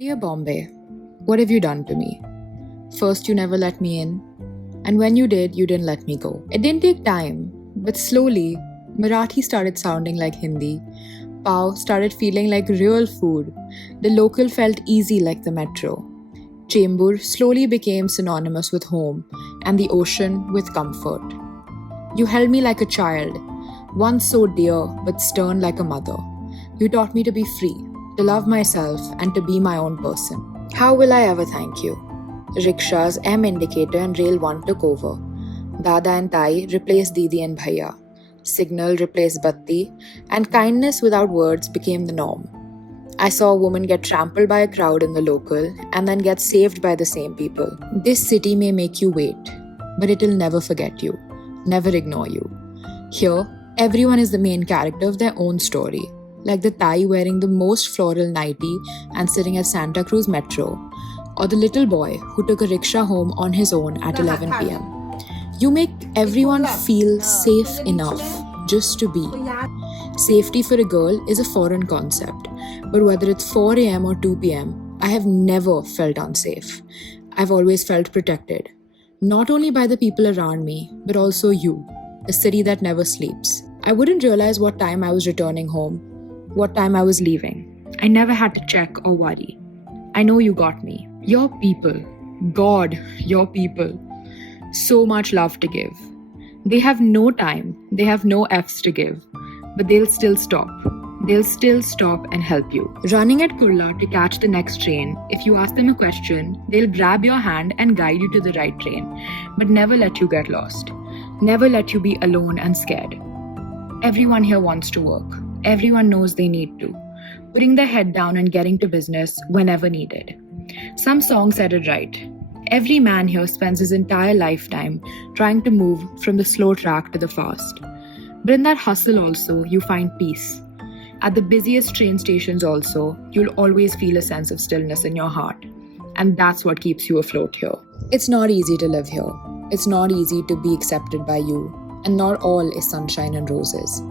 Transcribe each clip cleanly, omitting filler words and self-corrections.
Dear Bombay, what have you done to me? First, you never let me in, and when you did, you didn't let me go. It didn't take time, but slowly, Marathi started sounding like Hindi. Pav started feeling like real food. The local felt easy like the metro. Chembur slowly became synonymous with home, and the ocean with comfort. You held me like a child, once so dear but stern like a mother. You taught me to be free, to love myself, and to be my own person. How will I ever thank you? Rickshaws, M indicator, and Rail 1 took over. Dada and Tai replaced Didi and Bhaiya. Signal replaced Batti, and kindness without words became the norm. I saw a woman get trampled by a crowd in the local and then get saved by the same people. This city may make you wait, but it'll never forget you, never ignore you. Here, everyone is the main character of their own story, like the Thai wearing the most floral nightie and sitting at Santa Cruz Metro, or the little boy who took a rickshaw home on his own at 11 p.m. You make everyone feel safe enough just to be. Safety for a girl is a foreign concept, but whether it's 4 a.m. or 2 p.m., I have never felt unsafe. I've always felt protected, not only by the people around me, but also you, the city that never sleeps. I wouldn't realize what time I was returning home, what time I was leaving. I never had to check or worry. I know you got me. Your people. God, your people. So much love to give. They have no time, they have no F's to give, but they'll still stop. They'll still stop and help you. Running at Kurla to catch the next train, if you ask them a question, they'll grab your hand and guide you to the right train, but never let you get lost. Never let you be alone and scared. Everyone here wants to work. Everyone knows they need to. Putting their head down and getting to business whenever needed. Some song said it right. Every man here spends his entire lifetime trying to move from the slow track to the fast. But in that hustle also, you find peace. At the busiest train stations also, you'll always feel a sense of stillness in your heart. And that's what keeps you afloat here. It's not easy to live here. It's not easy to be accepted by you. And not all is sunshine and roses.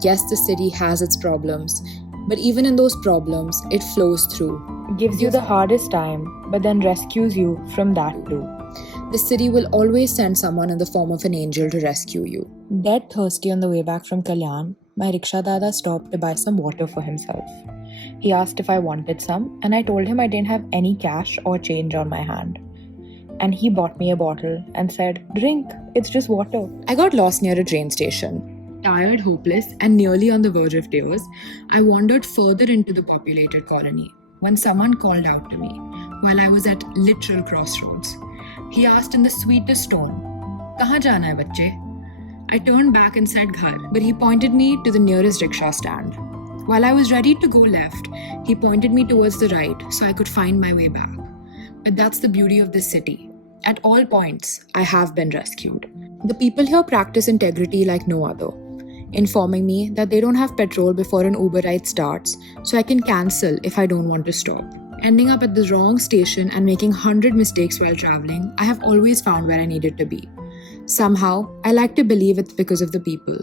Yes, the city has its problems, but even in those problems, it flows through. Gives you the hardest time, but then rescues you from that too. The city will always send someone in the form of an angel to rescue you. Dead thirsty on the way back from Kalyan, my rickshaw dada stopped to buy some water for himself. He asked if I wanted some, and I told him I didn't have any cash or change on my hand. And he bought me a bottle and said, "Drink, it's just water." I got lost near a train station. Tired, hopeless, and nearly on the verge of tears, I wandered further into the populated colony when someone called out to me while I was at literal crossroads. He asked in the sweetest tone, "Kahan jana hai bacche?" I turned back and said ghar, but he pointed me to the nearest rickshaw stand. While I was ready to go left, he pointed me towards the right so I could find my way back. But that's the beauty of this city. At all points, I have been rescued. The people here practice integrity like no other, informing me that they don't have petrol before an Uber ride starts, so I can cancel if I don't want to stop. Ending up at the wrong station and making 100 mistakes while traveling, I have always found where I needed to be. Somehow, I like to believe it's because of the people.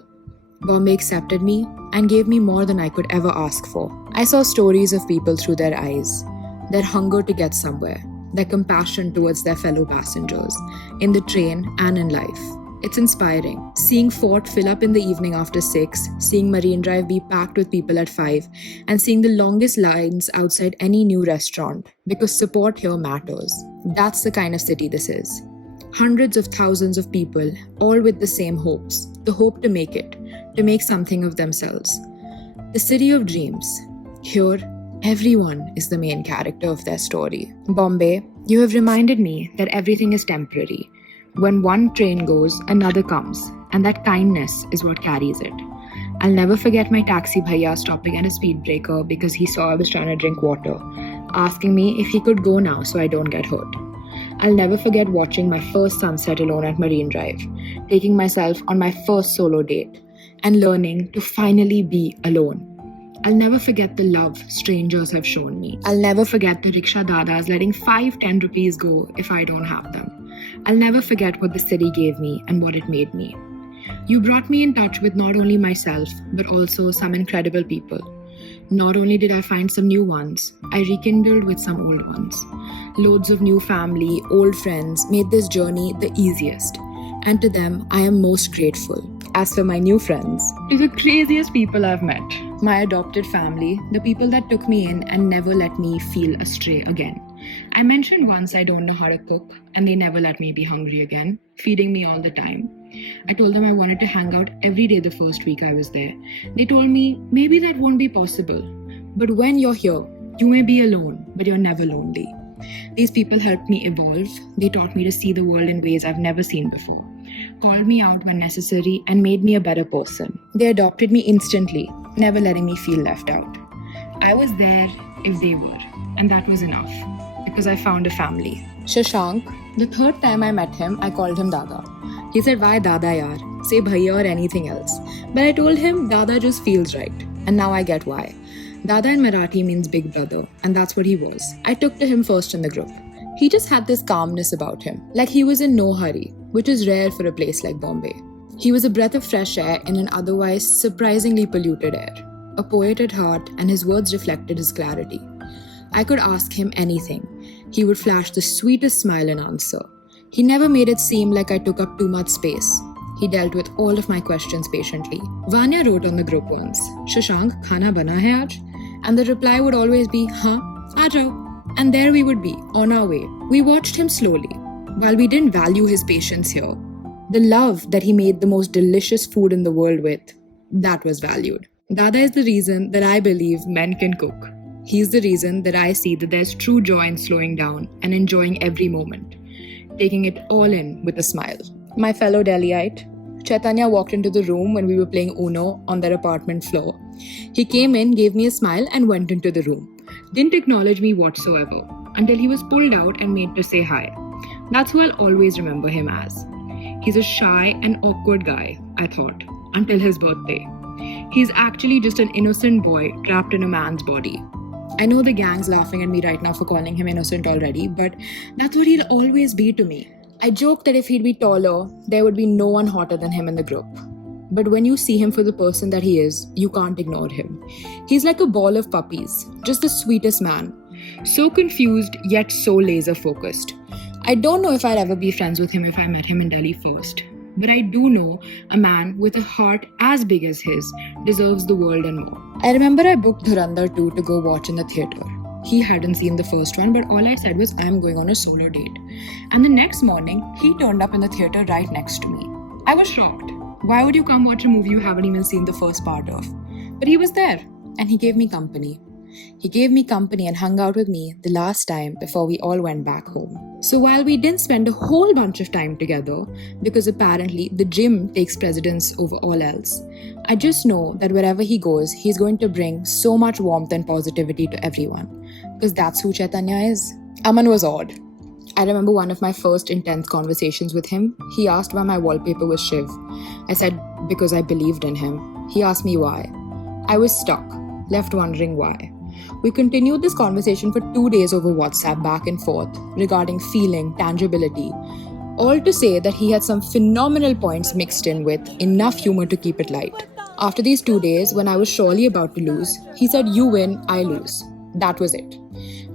Bombay accepted me and gave me more than I could ever ask for. I saw stories of people through their eyes, their hunger to get somewhere, their compassion towards their fellow passengers, in the train and in life. It's inspiring. Seeing Fort fill up in the evening after 6, seeing Marine Drive be packed with people at 5, and seeing the longest lines outside any new restaurant, because support here matters. That's the kind of city this is. Hundreds of thousands of people, all with the same hopes, the hope to make it, to make something of themselves. The city of dreams. Here, everyone is the main character of their story. Bombay, you have reminded me that everything is temporary. When one train goes, another comes, and that kindness is what carries it. I'll never forget my taxi bhaiya stopping at a speed breaker because he saw I was trying to drink water, asking me if he could go now so I don't get hurt. I'll never forget watching my first sunset alone at Marine Drive, taking myself on my first solo date, and learning to finally be alone. I'll never forget the love strangers have shown me. I'll never forget the rickshaw dadas letting 5-10 rupees go if I don't have them. I'll never forget what the city gave me and what it made me. You brought me in touch with not only myself, but also some incredible people. Not only did I find some new ones, I rekindled with some old ones. Loads of new family, old friends made this journey the easiest. And to them, I am most grateful. As for my new friends, to the craziest people I've met. My adopted family, the people that took me in and never let me feel astray again. I mentioned once I don't know how to cook, and they never let me be hungry again, feeding me all the time. I told them I wanted to hang out every day the first week I was there. They told me maybe that won't be possible. But when you're here, you may be alone, but you're never lonely. These people helped me evolve. They taught me to see the world in ways I've never seen before, called me out when necessary, and made me a better person. They adopted me instantly, never letting me feel left out. I was there if they were, and that was enough, because I found a family. Shashank, the third time I met him, I called him Dada. He said, "Why Dada yaar? Say Bhaiya or anything else." But I told him Dada just feels right, and now I get why. Dada in Marathi means big brother, and that's what he was. I took to him first in the group. He just had this calmness about him, like he was in no hurry, which is rare for a place like Bombay. He was a breath of fresh air in an otherwise surprisingly polluted air, a poet at heart, and his words reflected his clarity. I could ask him anything. He would flash the sweetest smile in answer. He never made it seem like I took up too much space. He dealt with all of my questions patiently. Vanya wrote on the group once, "Shashank, khana bana hai aaj?" And the reply would always be, "Haan, aa jao." And there we would be, on our way. We watched him slowly. While we didn't value his patience here, the love that he made the most delicious food in the world with, that was valued. Dada is the reason that I believe men can cook. He's the reason that I see that there's true joy in slowing down and enjoying every moment, taking it all in with a smile. My fellow Delhiite, Chaitanya walked into the room when we were playing Uno on their apartment floor. He came in, gave me a smile, and went into the room. Didn't acknowledge me whatsoever until he was pulled out and made to say hi. That's who I'll always remember him as. He's a shy and awkward guy, I thought, until his birthday. He's actually just an innocent boy trapped in a man's body. I know the gang's laughing at me right now for calling him innocent already, but that's what he'll always be to me. I joke that if he'd be taller, there would be no one hotter than him in the group. But when you see him for the person that he is, you can't ignore him. He's like a ball of puppies, just the sweetest man. So confused, yet so laser focused. I don't know if I'd ever be friends with him if I met him in Delhi first. But I do know a man with a heart as big as his deserves the world and more. I remember I booked Dhurandhar 2 to go watch in the theatre. He hadn't seen the first one, but all I said was, "I'm going on a solo date." And the next morning, he turned up in the theatre right next to me. I was shocked. Why would you come watch a movie you haven't even seen the first part of? But he was there, and he gave me company. He gave me company and hung out with me the last time before we all went back home. So while we didn't spend a whole bunch of time together, because apparently the gym takes precedence over all else, I just know that wherever he goes, he's going to bring so much warmth and positivity to everyone. Because that's who Chaitanya is. Aman was odd. I remember one of my first intense conversations with him. He asked why my wallpaper was Shiv. I said, because I believed in him. He asked me why. I was stuck, left wondering why. We continued this conversation for 2 days over WhatsApp back and forth regarding feeling, tangibility, all to say that he had some phenomenal points mixed in with enough humor to keep it light. After these 2 days, when I was surely about to lose, he said, "You win, I lose." That was it.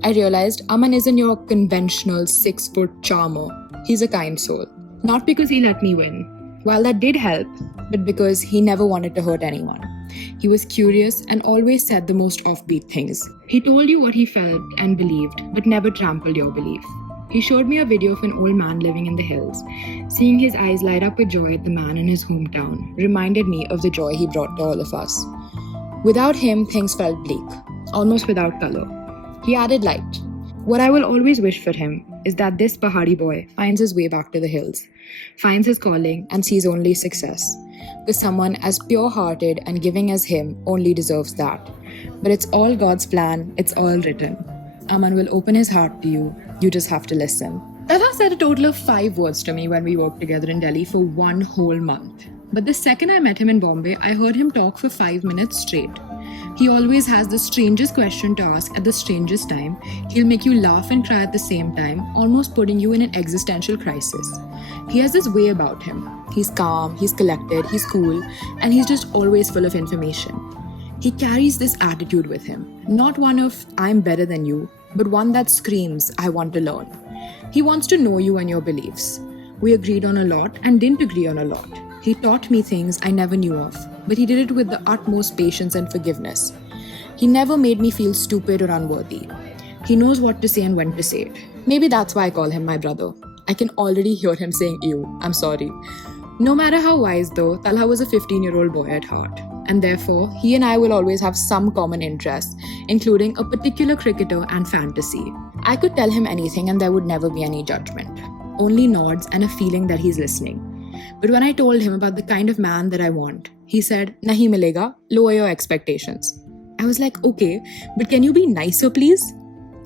I realized Aman isn't your conventional 6-foot charmer. He's a kind soul. Not because he let me win. While that did help, but because he never wanted to hurt anyone. He was curious and always said the most offbeat things. He told you what he felt and believed, but never trampled your belief. He showed me a video of an old man living in the hills. Seeing his eyes light up with joy at the man in his hometown reminded me of the joy he brought to all of us. Without him, things felt bleak, almost without color. He added light. What I will always wish for him is that this Pahari boy finds his way back to the hills, finds his calling, and sees only success. Because someone as pure-hearted and giving as him only deserves that. But it's all God's plan, it's all written. Aman will open his heart to you, you just have to listen. Tata said a total of 5 words to me when we worked together in Delhi for 1 whole month. But the second I met him in Bombay, I heard him talk for 5 minutes straight. He always has the strangest question to ask at the strangest time. He'll make you laugh and cry at the same time, almost putting you in an existential crisis. He has this way about him. He's calm, he's collected, he's cool, and he's just always full of information. He carries this attitude with him, not one of I'm better than you, but one that screams I want to learn. He wants to know you and your beliefs. We agreed on a lot and didn't agree on a lot. He taught me things I never knew of, but he did it with the utmost patience and forgiveness. He never made me feel stupid or unworthy. He knows what to say and when to say it. Maybe that's why I call him my brother. I can already hear him saying, "Ew, I'm sorry." No matter how wise though, Talha was a 15-year-old boy at heart. And therefore, he and I will always have some common interests, including a particular cricketer and fantasy. I could tell him anything and there would never be any judgment. Only nods and a feeling that he's listening. But when I told him about the kind of man that I want, he said, "Nahi milega, lower your expectations." I was like, okay, but can you be nicer please?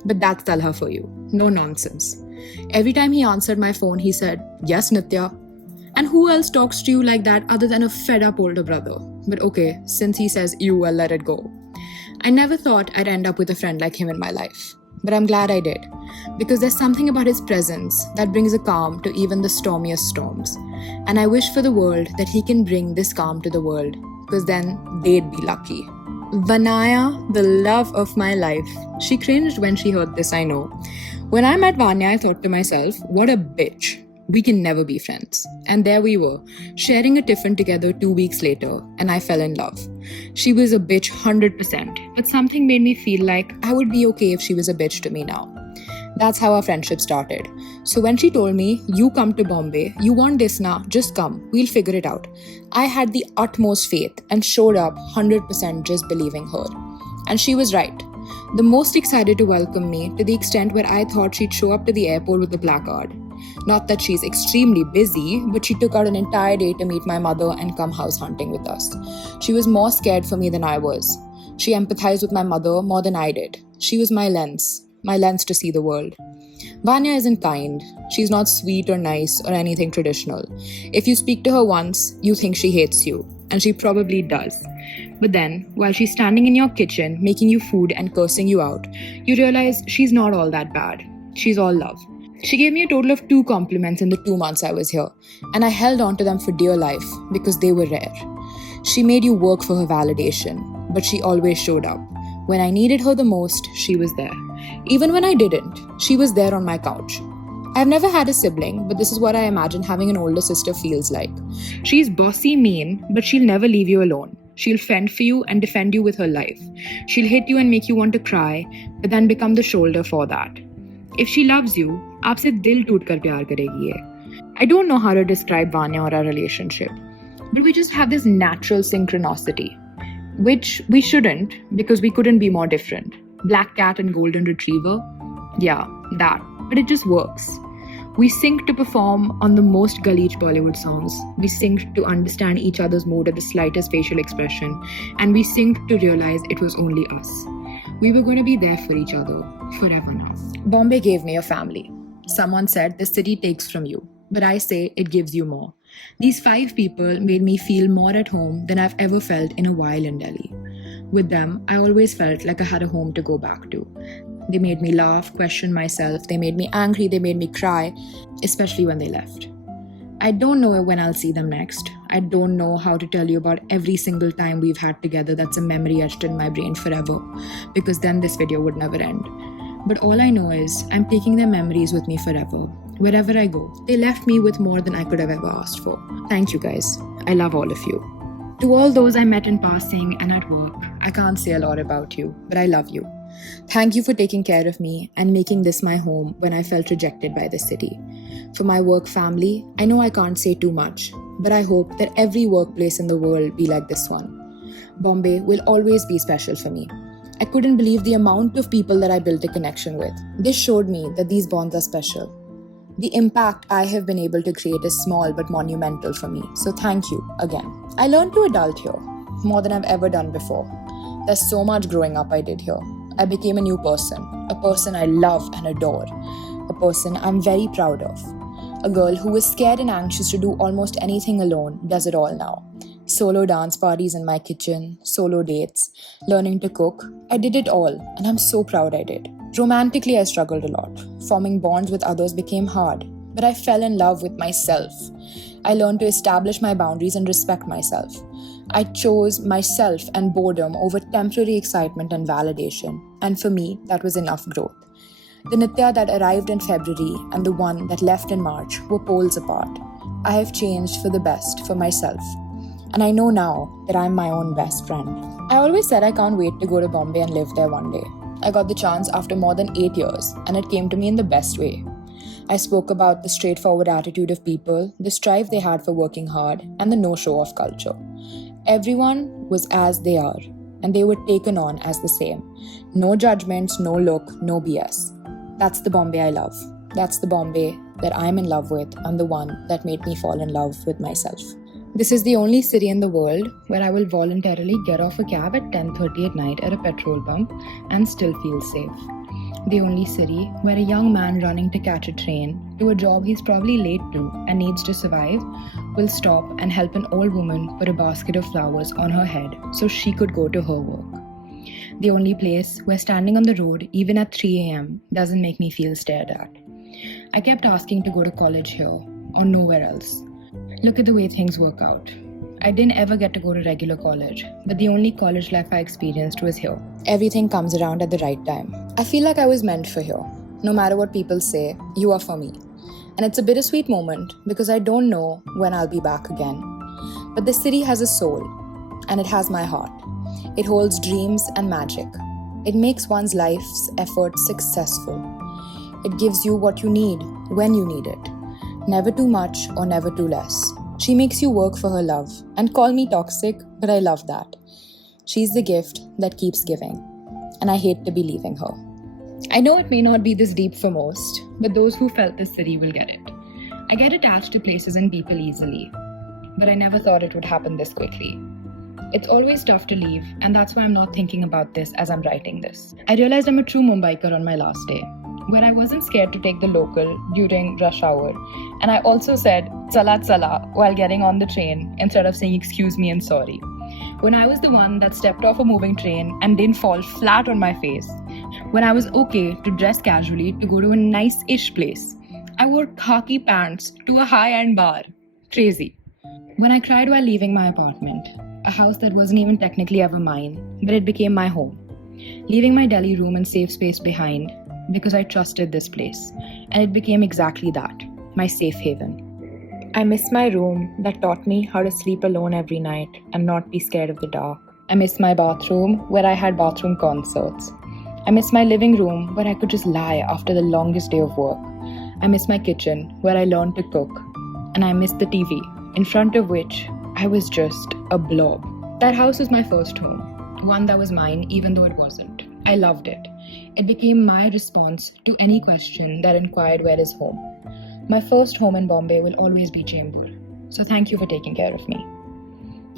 But that's Talha for you. No nonsense. Every time he answered my phone, he said, "Yes, Nitya." And who else talks to you like that other than a fed-up older brother? But okay, since he says you, I'll let it go. I never thought I'd end up with a friend like him in my life. But I'm glad I did. Because there's something about his presence that brings a calm to even the stormiest storms. And I wish for the world that he can bring this calm to the world. Because then they'd be lucky. Vanaya, the love of my life. She cringed when she heard this, I know. When I met Vanya, I thought to myself, what a bitch. We can never be friends. And there we were, sharing a tiffin together 2 weeks later, and I fell in love. She was a bitch 100%, but something made me feel like I would be okay if she was a bitch to me now. That's how our friendship started. So when she told me, "You come to Bombay, you want this now, just come, we'll figure it out," I had the utmost faith and showed up 100% just believing her. And she was right. The most excited to welcome me to the extent where I thought she'd show up to the airport with a placard. Not that she's extremely busy, but she took out an entire day to meet my mother and come house hunting with us. She was more scared for me than I was. She empathized with my mother more than I did. She was my lens to see the world. Vanya isn't kind. She's not sweet or nice or anything traditional. If you speak to her once, you think she hates you, and she probably does. But then, while she's standing in your kitchen, making you food and cursing you out, you realize she's not all that bad. She's all love. She gave me a total of 2 compliments in the 2 months I was here, and I held on to them for dear life because they were rare. She made you work for her validation, but she always showed up. When I needed her the most, she was there. Even when I didn't, she was there on my couch. I've never had a sibling, but this is what I imagine having an older sister feels like. She's bossy mean, but she'll never leave you alone. She'll fend for you and defend you with her life. She'll hit you and make you want to cry, but then become the shoulder for that. If she loves you, आपसे दिल टूट कर प्यार करेगी ये. I don't know how to describe Vanya or our relationship, but we just have this natural synchronicity, which we shouldn't because we couldn't be more different. Black cat and golden retriever, yeah, that, but it just works. We sync to perform on the most gullied Bollywood songs. We sync to understand each other's mood at the slightest facial expression, and we sync to realize it was only us. We were going to be there for each other forever now. Bombay gave me a family. Someone said the city takes from you, but I say it gives you more. These 5 people made me feel more at home than I've ever felt in a while in Delhi. With them, I always felt like I had a home to go back to. They made me laugh, question myself, they made me angry, they made me cry, especially when they left. I don't know when I'll see them next. I don't know how to tell you about every single time we've had together that's a memory etched in my brain forever, because then this video would never end. But all I know is I'm taking their memories with me forever, wherever I go. They left me with more than I could have ever asked for. Thank you guys. I love all of you. To all those I met in passing and at work, I can't say a lot about you, but I love you. Thank you for taking care of me and making this my home when I felt rejected by the city. For my work family, I know I can't say too much, but I hope that every workplace in the world be like this one. Bombay will always be special for me. I couldn't believe the amount of people that I built a connection with. This showed me that these bonds are special. The impact I have been able to create is small but monumental for me, so thank you again. I learned to adult here, more than I've ever done before. There's so much growing up I did here. I became a new person, a person I love and adore, a person I'm very proud of. A girl who was scared and anxious to do almost anything alone does it all now. Solo dance parties in my kitchen, solo dates, learning to cook. I did it all, and I'm so proud I did. Romantically, I struggled a lot. Forming bonds with others became hard, but I fell in love with myself. I learned to establish my boundaries and respect myself. I chose myself and boredom over temporary excitement and validation, and for me, that was enough growth. The Nitya that arrived in February and the one that left in March were poles apart. I have changed for the best for myself, and I know now that I'm my own best friend. I always said I can't wait to go to Bombay and live there one day. I got the chance after more than 8 years, and it came to me in the best way. I spoke about the straightforward attitude of people, the strive they had for working hard, and the no show off culture. Everyone was as they are, and they were taken on as the same. No judgments, no look, no BS. That's the Bombay I love. That's the Bombay that I'm in love with, and the one that made me fall in love with myself. This is the only city in the world where I will voluntarily get off a cab at 10:30 at night at a petrol pump and still feel safe. The only city where a young man running to catch a train to a job he's probably late to and needs to survive will stop and help an old woman put a basket of flowers on her head so she could go to her work. The only place where standing on the road even at 3 a.m. doesn't make me feel stared at. I kept asking to go to college here or nowhere else. Look at the way things work out. I didn't ever get to go to regular college, but the only college life I experienced was here. Everything comes around at the right time. I feel like I was meant for here. No matter what people say, you are for me. And it's a bittersweet moment because I don't know when I'll be back again. But the city has a soul, and it has my heart. It holds dreams and magic. It makes one's life's effort successful. It gives you what you need when you need it. Never too much or never too less. She makes you work for her love. And call me toxic, but I love that. She's the gift that keeps giving. And I hate to be leaving her. I know it may not be this deep for most, but those who felt this city will get it. I get attached to places and people easily, but I never thought it would happen this quickly. It's always tough to leave, and that's why I'm not thinking about this as I'm writing this. I realized I'm a true Mumbaiker on my last day, where I wasn't scared to take the local during rush hour. And I also said, "Chala chala," while getting on the train instead of saying excuse me and sorry. When I was the one that stepped off a moving train and didn't fall flat on my face. When I was okay to dress casually to go to a nice-ish place. I wore khaki pants to a high-end bar. Crazy. When I cried while leaving my apartment, a house that wasn't even technically ever mine, but it became my home. Leaving my Delhi room and safe space behind because I trusted this place, and it became exactly that, my safe haven. I miss my room that taught me how to sleep alone every night and not be scared of the dark. I miss my bathroom where I had bathroom concerts. I miss my living room where I could just lie after the longest day of work. I miss my kitchen where I learned to cook. And I miss the TV, in front of which I was just a blob. That house was my first home, one that was mine even though it wasn't. I loved it. It became my response to any question that inquired where is home. My first home in Bombay will always be Chambur. So thank you for taking care of me.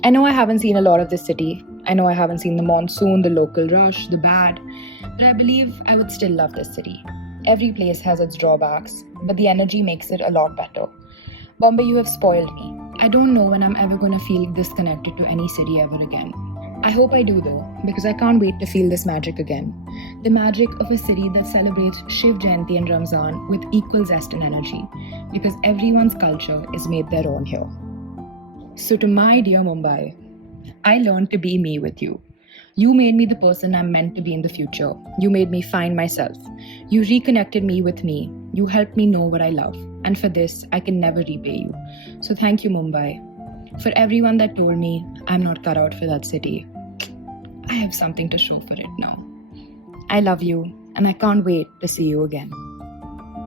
I know I haven't seen a lot of this city. I know I haven't seen the monsoon, the local rush, the bad, but I believe I would still love this city. Every place has its drawbacks, but the energy makes it a lot better. Bombay, you have spoiled me. I don't know when I'm ever going to feel disconnected to any city ever again. I hope I do though, because I can't wait to feel this magic again. The magic of a city that celebrates Shiv Jayanti and Ramzan with equal zest and energy, because everyone's culture is made their own here. So to my dear Mumbai, I learned to be me with you. You made me the person I'm meant to be in the future. You made me find myself. You reconnected me with me. You helped me know what I love. And for this, I can never repay you. So thank you, Mumbai. For everyone that told me I'm not cut out for that city, I have something to show for it now. I love you, and I can't wait to see you again.